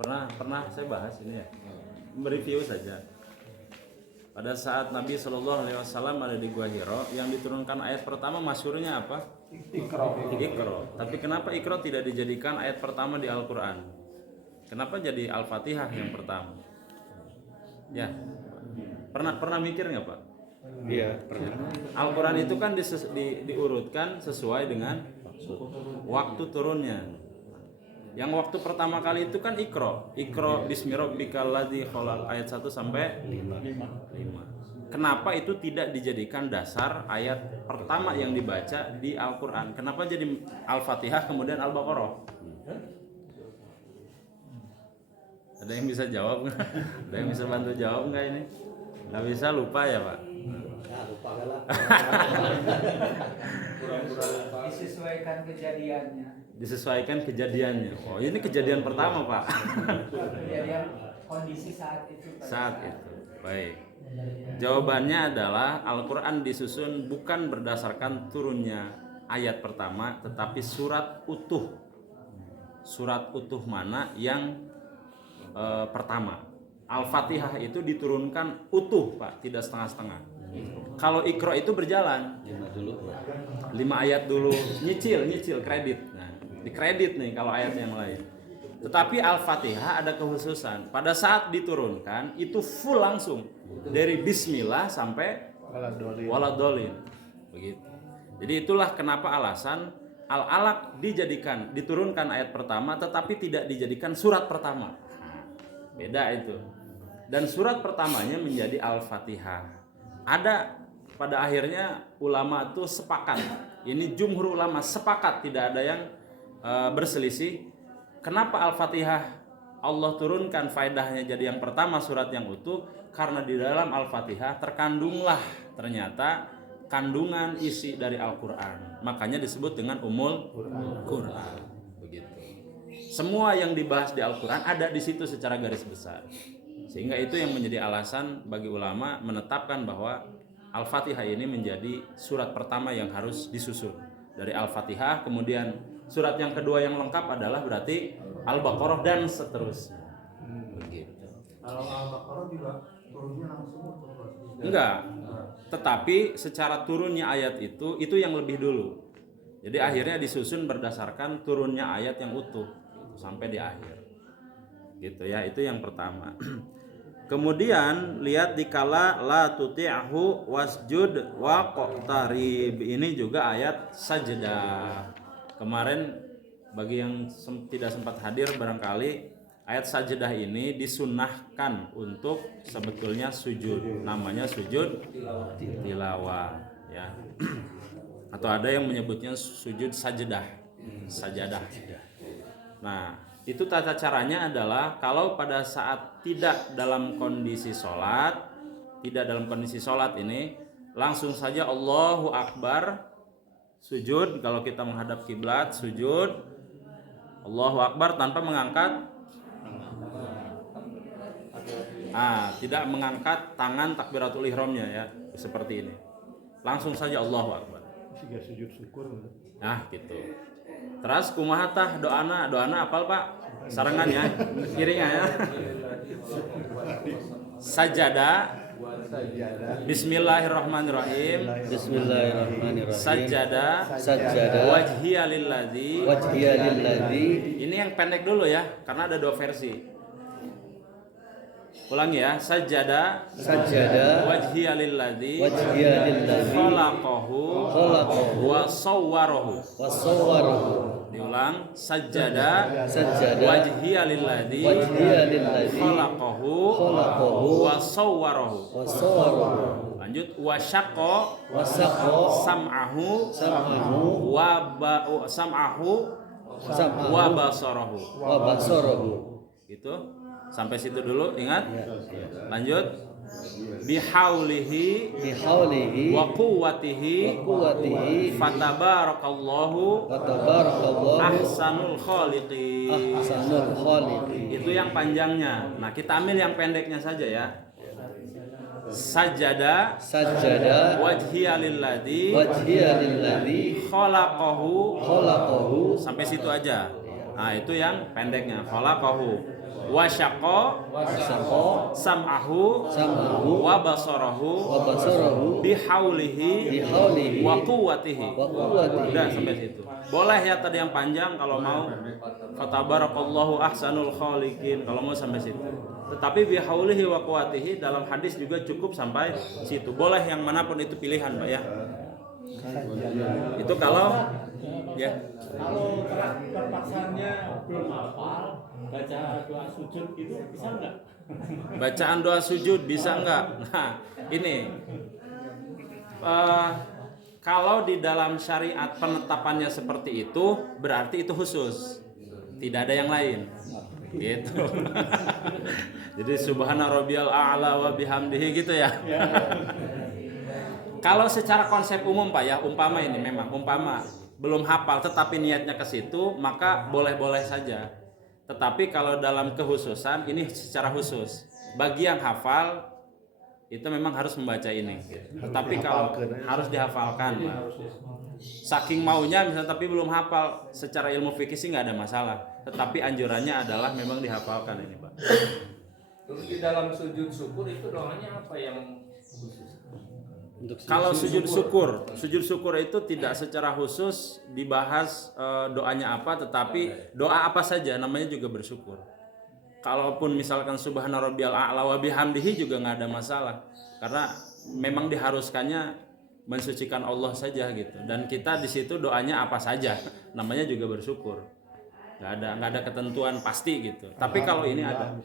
Pernah saya bahas ini ya. Mereview saja. Pada saat Nabi Shallallahu Alaihi Wasallam ada di Gua Hiro, yang diturunkan ayat pertama masyhurnya apa? Iqra. Tapi kenapa Iqra tidak dijadikan ayat pertama di Al-Quran? Kenapa jadi Al-Fatihah yang pertama? Ya, pernah mikir nggak Pak? Iya, pernah. Al-Quran itu kan diurutkan sesuai dengan waktu turunnya. Yang waktu pertama kali itu kan Iqra bismi rabbikal ladzi khalaq ayat 1 sampai 5. Kenapa itu tidak dijadikan dasar ayat pertama yang dibaca di Al-Qur'an? Kenapa jadi Al-Fatihah kemudian Al-Baqarah? Ada yang bisa jawab nggak? Ada yang bisa bantu jawab nggak ini? Nggak bisa, lupa ya Pak? Lupa lah. Disesuaikan kejadiannya. Oh, ini kejadian pertama Pak. Kejadian kondisi saat itu. Baik. Jawabannya adalah Al-Quran disusun bukan berdasarkan turunnya ayat pertama, tetapi surat utuh. Surat utuh mana yang pertama. Al-Fatihah itu diturunkan utuh Pak, tidak setengah-setengah. Kalau Iqra itu berjalan 5 ayat dulu, nyicil kredit. Nah, dikredit nih kalau ayat yang lain. Tetapi Al-Fatihah ada kekhususan. Pada saat diturunkan itu full langsung dari Bismillah sampai Waladolin. Begitu. Jadi itulah kenapa alasan Al-Alaq diturunkan ayat pertama, tetapi tidak dijadikan surat pertama. Beda itu. Dan surat pertamanya menjadi Al-Fatihah. Ada pada akhirnya ulama itu sepakat. Ini jumhur ulama sepakat, tidak ada yang berselisih. Kenapa Al-Fatihah Allah turunkan faedahnya jadi yang pertama surat yang utuh? Karena di dalam Al-Fatihah terkandunglah ternyata kandungan isi dari Al-Quran. Makanya disebut dengan Ummul Quran. Begitu. Semua yang dibahas di Al-Quran ada di situ secara garis besar. Sehingga itu yang menjadi alasan bagi ulama menetapkan bahwa Al-Fatihah ini menjadi surat pertama yang harus disusun. Dari Al-Fatihah, kemudian surat yang kedua yang lengkap adalah berarti Al-Baqarah dan seterusnya. Begitu. Kalau Al-Baqarah juga turunnya langsung atau enggak. Tetapi secara turunnya ayat itu yang lebih dulu. Jadi akhirnya disusun berdasarkan turunnya ayat yang utuh sampai di akhir. Gitu ya, itu yang pertama. Kemudian lihat dikala la tuti'hu wasjud wa qtarib. Ini juga ayat sajdah. Kemarin bagi yang tidak sempat hadir barangkali ayat sajdah ini disunnahkan untuk sebetulnya sujud. Namanya sujud tilawah ya. Atau ada yang menyebutnya sujud sajadah. Nah, itu tata caranya adalah kalau pada saat tidak dalam kondisi sholat ini langsung saja Allahu Akbar sujud. Kalau kita menghadap kiblat sujud Allahu Akbar tanpa mengangkat tidak mengangkat tangan takbiratul ihramnya ya, seperti ini. Langsung saja Allahu Akbar. Sujud syukur. Nah, gitu. Terus kumaha tah doana apal Pak? Sarangan ya. Kirinya ya. Sajada. Bismillahirrahmanirrahim. Sajada. Wajhiya lilladzi. Ini yang pendek dulu ya, karena ada 2 versi. Ulangi ya, sajada wajhiya lilladzi khalaqahu wa sawwarahu. Diulang, sajada wajhiya lilladzi khalaqahu wa sawwarahu. Lanjut, wasyaqqa sam'ahu wa basarahu. Gitu. Sampai situ dulu, ingat? Lanjut. Bihaulihi wa quwwatihi fatabarakallahu ahsanul khaliqin. Itu yang panjangnya. Nah, kita ambil yang pendeknya saja ya. Sajada wajhiya lilladzi khalaqahu sampai situ aja. Nah, itu yang pendeknya, khalaqahu. Wasyaqo sam'ahu wa basarahu bihaulihi wa quwwatihi. Udah sampai situ. Boleh ya tadi yang panjang kalau mau. Fatabarakallahu ahsanul khaliqin kalau mau sampai situ. Tetapi bihaulihi wa quwwatihi dalam hadis juga cukup sampai situ. Boleh yang manapun itu pilihan, Pak ya. Itu kalau ya. Kalau terpaksaannya belum hafal, baca doa sujud itu bisa nggak? Bacaan doa sujud bisa nggak? Nah, ini kalau di dalam syariat penetapannya seperti itu, berarti itu khusus, tidak ada yang lain, gitu. Jadi subhana rabbiyal a'la wa bihamdihi gitu ya. Kalau secara konsep umum Pak ya, umpama ini memang umpama belum hafal tetapi niatnya ke situ, maka boleh-boleh saja. Tetapi kalau dalam kekhususan ini secara khusus. Bagi yang hafal itu memang harus membaca ini. Tetapi kalau harus dihafalkan, Pak. Saking maunya misalnya tapi belum hafal, secara ilmu fikih sih nggak ada masalah. Tetapi anjurannya adalah memang dihafalkan ini, Pak. Terus di dalam sujud syukur itu doanya apa yang khusus? Kalau sujud syukur itu tidak secara khusus dibahas doanya apa, tetapi doa apa saja namanya juga bersyukur. Kalaupun misalkan subhana rabbiyal a'la wa bihamdihi juga nggak ada masalah, karena memang diharuskannya mensucikan Allah saja gitu. Dan kita di situ doanya apa saja namanya juga bersyukur. Nggak ada ketentuan pasti gitu. Tapi kalau ini ada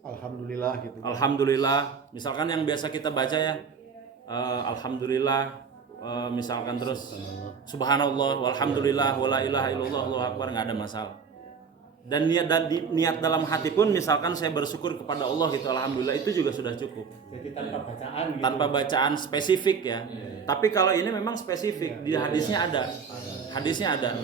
Alhamdulillah gitu. Alhamdulillah, misalkan yang biasa kita baca ya. Alhamdulillah, misalkan terus subhanallah walhamdulillah wala ilaha illallah Allahu akbar, nggak ada masalah. Dan niat dalam hati pun misalkan saya bersyukur kepada Allah gitu, alhamdulillah, itu juga sudah cukup. Jadi tanpa bacaan gitu. Tanpa bacaan spesifik ya. Tapi kalau ini memang spesifik, di hadisnya ada. Hadisnya ada.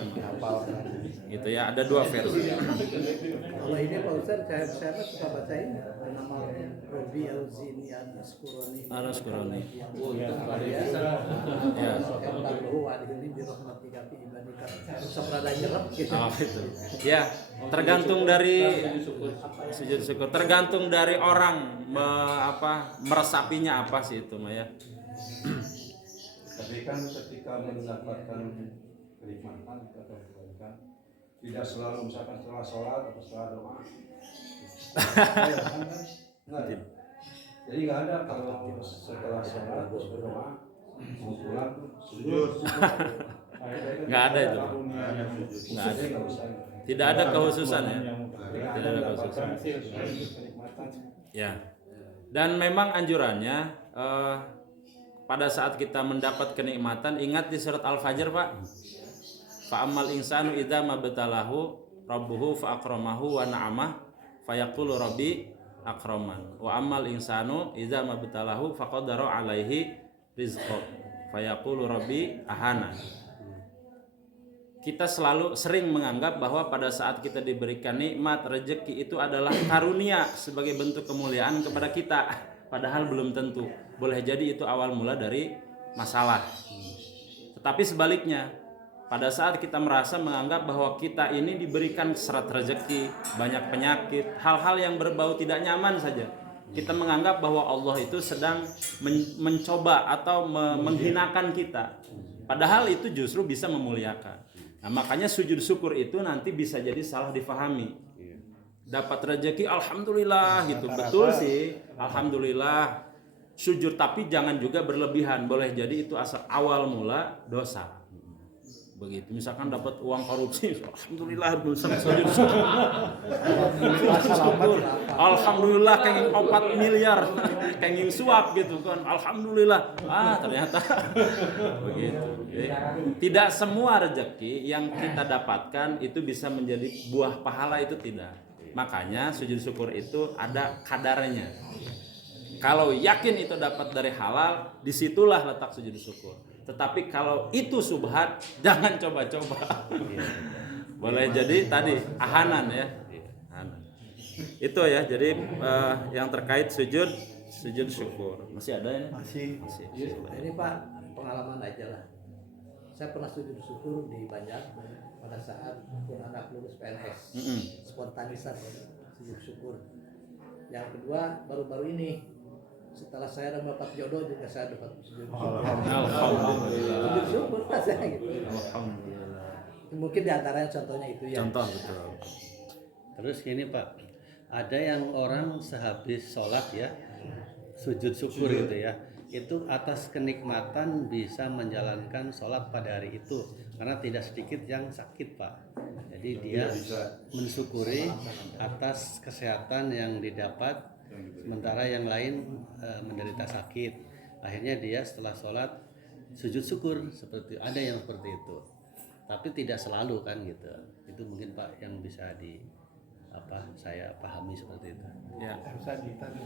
Gitu ya, ada dua versi. Kalau ini Pak Ustaz, saya suka baca ini nama Robi Auzini Anaskuroni. Anaskuroni. Oh, itu pada Ya. Ini birahmatika fi ibadika. Seprada nyerap gitu. Oh, itu. Ya, tergantung dari sujud syukur. Tergantung dari orang meresapinya apa sih itu, Maya. Tapi kan ketika mendapatkan kenikmatan atau kebaikan, tidak selalu misalkan setelah sholat atau setelah doa. Enggak. Jadi nggak ada kalau setelah sholat terus berdoa mau pulang sujud. Nggak ada itu. Nggak ada. Tidak ada kekhususan ya. Tidak ada kekhususan. Ya. Dan memang anjurannya pada saat kita mendapat kenikmatan, ingat di surat Al-Fajr, Pak. Fa'amal insanu idza mabtalahu rabbuhu fa'akramahu wa na'amah fayaqulu rabbi akraman. Wa amal insanu idza mabtalahu faqadara alaihi rizqa fayaqulu rabbi ahana. Kita sering menganggap bahwa pada saat kita diberikan nikmat rezeki itu adalah karunia sebagai bentuk kemuliaan kepada kita, padahal belum tentu. Boleh jadi itu awal mula dari masalah. Tetapi sebaliknya, pada saat kita merasa menganggap bahwa kita ini diberikan serat rezeki, banyak penyakit, hal-hal yang berbau tidak nyaman saja, kita menganggap bahwa Allah itu sedang mencoba atau menghinakan kita. Padahal itu justru bisa memuliakan. Nah, makanya sujud syukur itu nanti bisa jadi salah difahami. Dapat rezeki, alhamdulillah gitu, betul sih, alhamdulillah. Sujud tapi jangan juga berlebihan, boleh jadi itu awal mula dosa. Begitu, misalkan dapat uang korupsi, alhamdulillah sujud syukur. Alhamdulillah kenging 4 miliar, kenging suap gitu kan, alhamdulillah. Ternyata begitu. Tidak semua rezeki yang kita dapatkan itu bisa menjadi buah pahala, itu tidak. Makanya sujud syukur itu ada kadarnya. Kalau yakin itu dapat dari halal, disitulah letak sujud syukur. Tetapi kalau itu subhat, jangan coba-coba. Boleh jadi tadi ahanan ya. Itu ya. Jadi yang terkait sujud syukur. Masih ada ya? Masih. Ini Pak, pengalaman aja lah. Saya pernah sujud syukur di Banjar pada saat anak lulus PNS. Spontanitas. sujud syukur. Yang kedua baru-baru ini setelah saya mendapat jodoh juga saya dapat sujud syukur. Alhamdulillah. Sujud syukur saya gitu. Alhamdulillah. Mungkin diantaranya contohnya itu ya. Contoh betul. Terus gini Pak, ada yang orang sehabis sholat ya sujud syukur gitu ya, itu atas kenikmatan bisa menjalankan sholat pada hari itu, karena tidak sedikit yang sakit Pak. Jadi dia mensyukuri atas kesehatan yang didapat, sementara yang lain menderita sakit. Akhirnya dia setelah sholat sujud syukur, seperti ada yang seperti itu. Tapi tidak selalu kan gitu. Itu mungkin Pak yang bisa saya pahami seperti itu. Ya. Bisa ditanya,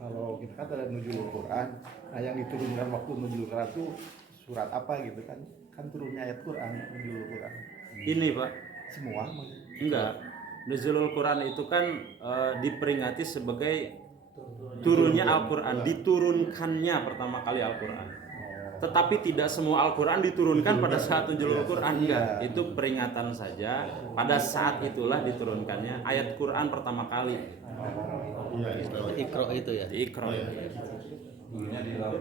kalau kita kan ada nuzulul Quran, nah yang diturunkan waktu nuzulul Quran itu surat apa gitu kan? Kan turunnya ayat Quran, nuzulul Quran. Ini Pak, Semua enggak. Nuzulul Quran itu kan diperingati sebagai turunnya Al-Quran, diturunkannya pertama kali Al-Quran. Tetapi tidak semua Al-Quran diturunkan pada saat nuzulul Quran, enggak. Itu peringatan saja. Pada saat itulah diturunkannya ayat Quran pertama kali. Iqra itu ya. Di Iqra. Dulunya di laut.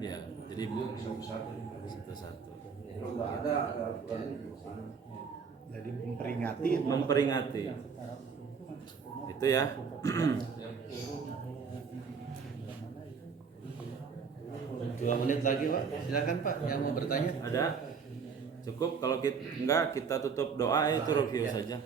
Ya, jadi satu-satu. Kalau nggak ada Al-Quran di sana. jadi memperingati. Memperingati. Itu ya. 2 menit lagi Pak, silakan Pak yang mau bertanya. Ada? Cukup? Kalau kita tutup doa itu review saja.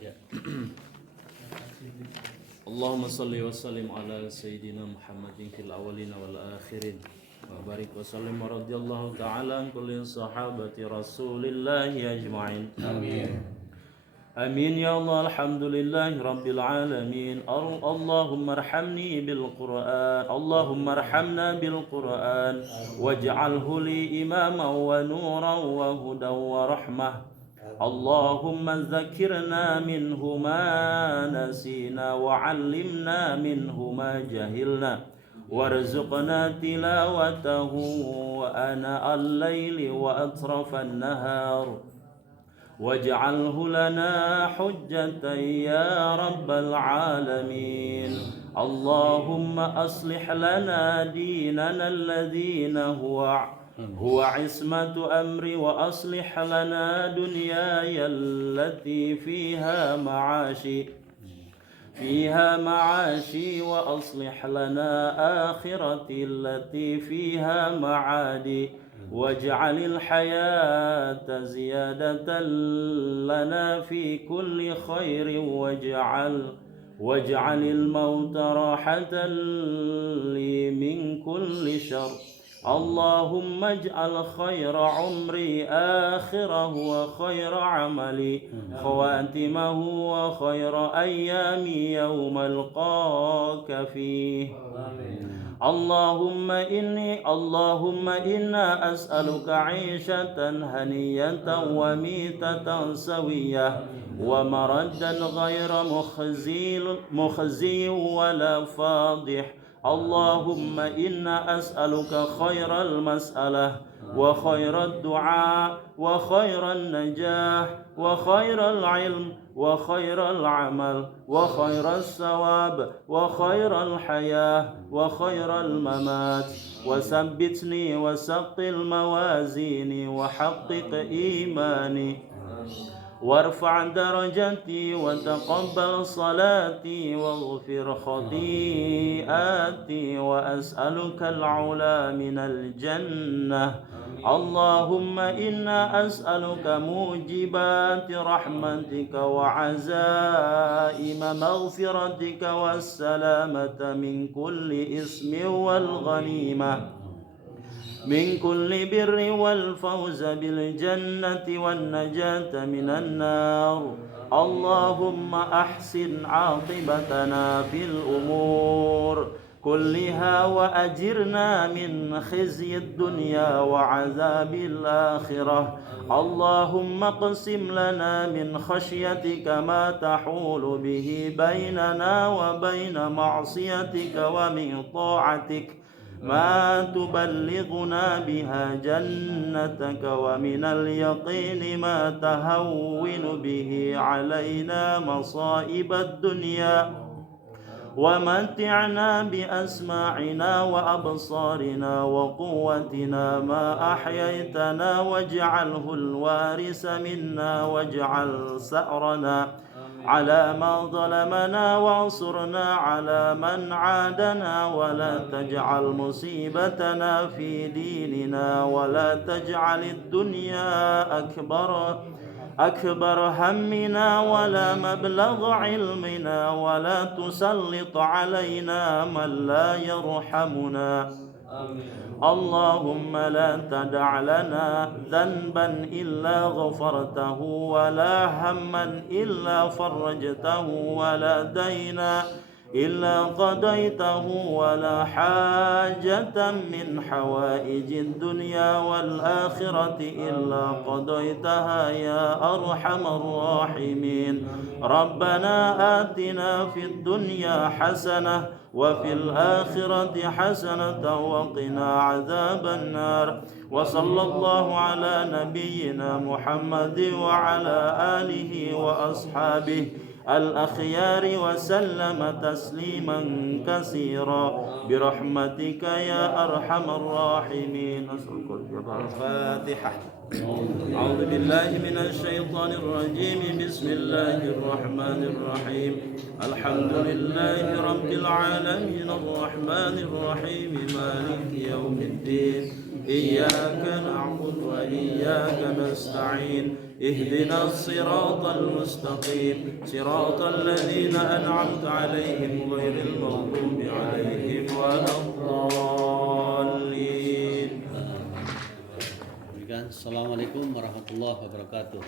Allahumma salli wa sallim ala sayyidina Muhammadin fil awwalin wal akhirin wa barik wa sallim wa radiyallahu ta'ala an kulli sahabati Rasulillah ajma'in. Amin. Amin ya Allah, alhamdulillahi rabbil alamin. Allahumma arhamni bil Qur'an, Allahumma arhamna bil Qur'an waj'alhu li imama wa nuran wa hudan wa rahmah. Allahumma zakkirna minhu ma nasina wa 'allimna minhu ma jahilna warzuqna tilawatahu wa ana al-laili wa atrafan nahar waj'alhu lana hujjatan ya rabbal alamin. Allahumma aslih lana dinana alladhina huwa ismatu amri wa aslih lana dunyaya allati fiha ma'ashi wa aslih lana akhirati allati fiha ma'adi واجعل الحياة زيادة لنا في كل خير واجعل الموت راحة لي من كل شر. اللهم اجعل خير عمري آخره وخير عملي خواتمه وخير أيامي يوم ألقاك فيه. اللهم إنا أسألك عيشة هنية وميتة سوية ومردا غير مخزي ولا فاضح. اللهم إنا أسألك خير المسألة وخير الدعاء وخير النجاح وخير العلم وخير العمل وخير الثواب وخير الحياة وخير الممات. وثبتني وثقل موازيني وحقق إيماني وارفع درجتي وتقبل صلاتي واغفر خطيئاتي وأسألك العلا من الجنة. اللهم إنا أسألك موجبات رحمتك وعزائم مغفرتك والسلامة من كل إثم والغنيمة من كل بر والفوز بالجنة والنجاة من النار. اللهم أحسن عاقبتنا في الأمور كلها وأجرنا من خزي الدنيا وعذاب الآخرة. اللهم اقسم لنا من خشيتك ما تحول به بيننا وبين معصيتك ومن طاعتك ما تبلغنا بها جنتك ومن اليقين ما تهون به علينا مصائب الدنيا ومتعنا بأسماعنا وأبصارنا وقوتنا ما أحييتنا واجعله الوارث منا واجعل ثأرنا على ما ظلمنا وانصرنا على من عادنا ولا تجعل مصيبتنا في ديننا ولا تجعل الدنيا أكبر همنا ولا مبلغ علمنا ولا تسلط علينا من لا يرحمنا اللهم لا تدع لنا ذنبا إلا غفرته ولا هما إلا فرجته ولا دينا إلا قضيته ولا حاجة من حوائج الدنيا والآخرة إلا قضيتها يا أرحم الراحمين ربنا آتنا في الدنيا حسنة وفي الآخرة حسنة وقنا عذاب النار وصلى الله على نبينا محمد وعلى آله وأصحابه الأخيار وسلم تسليما كثيرا برحمتك يا أرحم الراحمين. الفاتحة. أعوذ بالله من الشيطان الرجيم. بسم الله الرحمن الرحيم. الحمد لله رب العالمين الرحمن الرحيم مالك يوم الدين إياك نعبد وإياك نستعين اهدنا الصراط المستقيم صراط الذين أنعمت عليهم غير المغضوب عليهم ولا الضالين. Assalamualaikum warahmatullahi wabarakatuh.